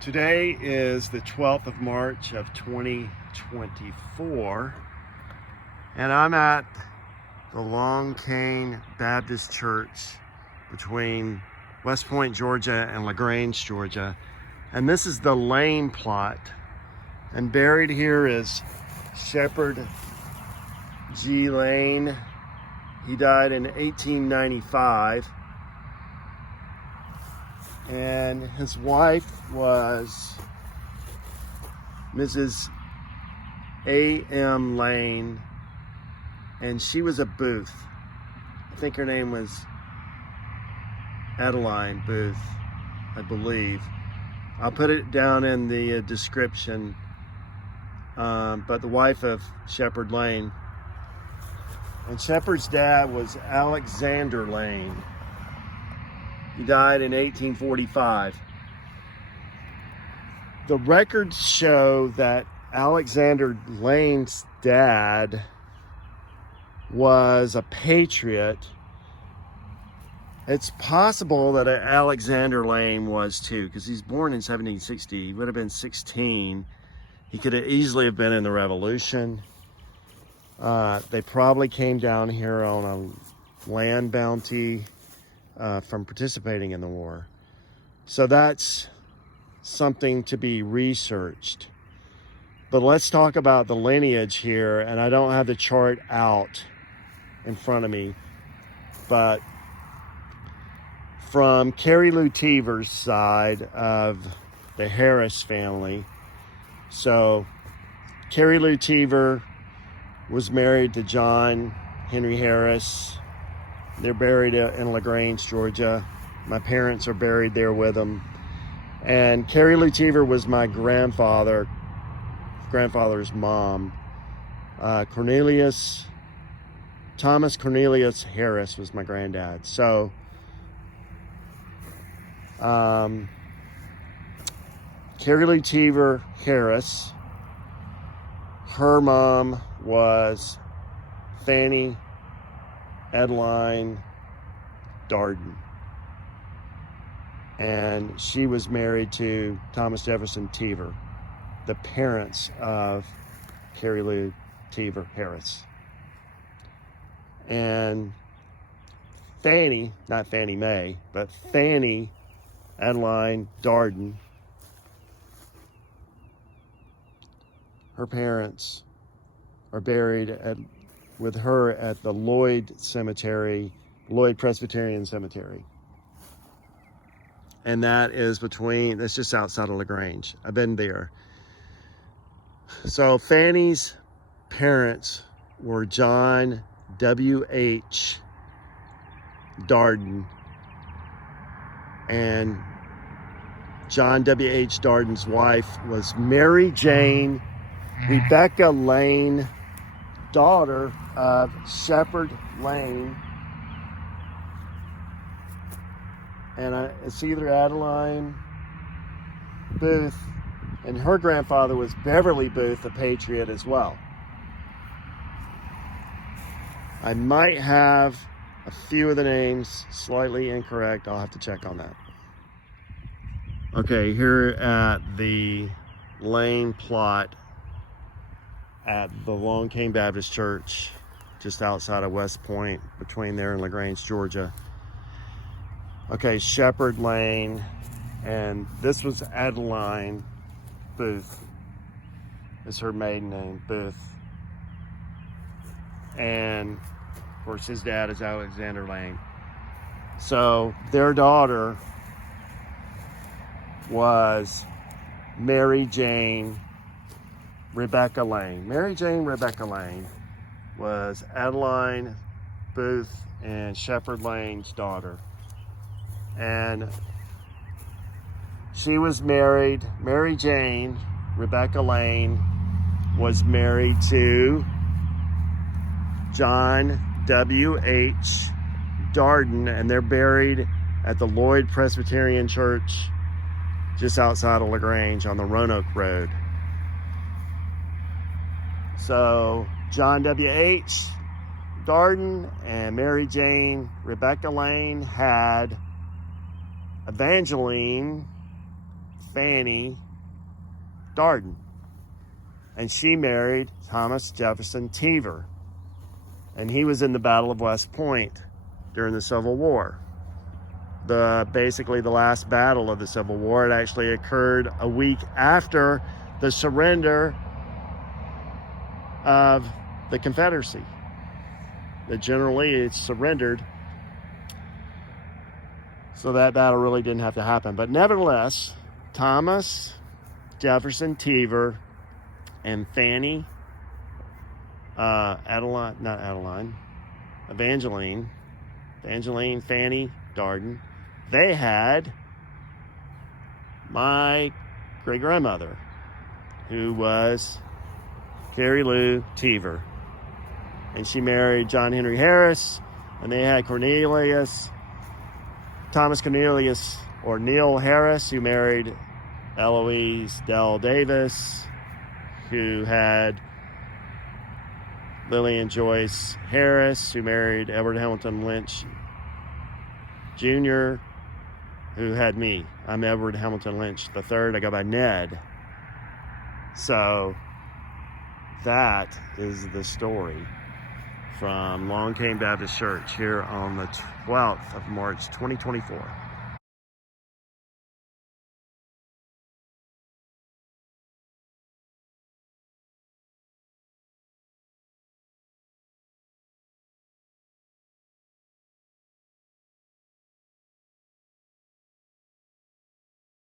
Today is the 12th of March of 2024, and I'm at the Long Cane Baptist Church between West Point, Georgia and Grange, Georgia. And this is the lane plot. And buried here is Shephard G. Lane. He died in 1895. And his wife was Mrs. A.M. Lane, and she was a Booth. I think her name was Adaline Booth, I believe. I'll put it down in the description. But the wife of Shephard Lane. And Shephard's dad was Alexander Lane. He died in 1845. The records show that Alexander Lane's dad was a patriot. It's possible that Alexander Lane was too, because he's born in 1760. He would have been 16. He could have easily have been in the Revolution. They probably came down here on a land bounty from participating in the war. So that's something to be researched. But let's talk about the lineage here, and I don't have the chart out in front of me, but from Carrie Teaver's side of the Harris family. So Carrie Teaver was married to John Henry Harris. They're buried in Grange, Georgia. My parents are buried there with them. And Carrie Teaver was my grandfather's mom. Thomas Cornelius Harris was my granddad. So, Carrie Teaver Harris, her mom was Fannie Adaline Darden, and she was married to Thomas Jefferson Teaver, the parents of Carrie Teaver Harris. And Fannie, not Fannie Mae, but Fannie Adaline Darden, her parents are buried with her at the Loyd Cemetery, Loyd Presbyterian Cemetery. And that is that's just outside of Grange. I've been there. So Fannie's parents were John W.H. Darden, and John W.H. Darden's wife was Mary Jane Rebecca Lane, daughter of Shepherd Lane. And it's either Adaline Booth, and her grandfather was Beverly Booth, a patriot as well. I might have a few of the names slightly incorrect. I'll have to check on that. Okay, here at the lane plot at the Long Cane Baptist Church, just outside of West Point, between there and Grange, Georgia. Okay, Shephard Lane, and this was Adaline Booth, is her maiden name, Booth. And of course his dad is Alexander Lane. So their daughter was Mary Jane Rebecca Lane. Mary Jane Rebecca Lane was Adaline Booth and Shepherd Lane's daughter. And she was married, Mary Jane Rebecca Lane was married to John W.H. Darden, and they're buried at the Loyd Presbyterian Church just outside of Grange on the Roanoke Road. So John W.H. Darden and Mary Jane Rebecca Lane had Evangeline, Fannie Darden. And she married Thomas Jefferson Teaver. And he was in the Battle of West Point during the Civil War. Basically the last battle of the Civil War. It actually occurred a week after the surrender of the Confederacy. The General Lee surrendered, so that battle really didn't have to happen. But nevertheless, Thomas Jefferson Teaver and Fannie, Evangeline, Fannie Darden, they had my great-grandmother, who was Carrie Lou Teaver. And she married John Henry Harris, and they had Thomas Cornelius, or Neil Harris, who married Eloise Dell Davis, who had Lillian Joyce Harris, who married Edward Hamilton Lynch Jr., who had me. I'm Edward Hamilton Lynch III. I go by Ned. So that is the story from Long Cane Baptist Church here on the 12th of March, 2024.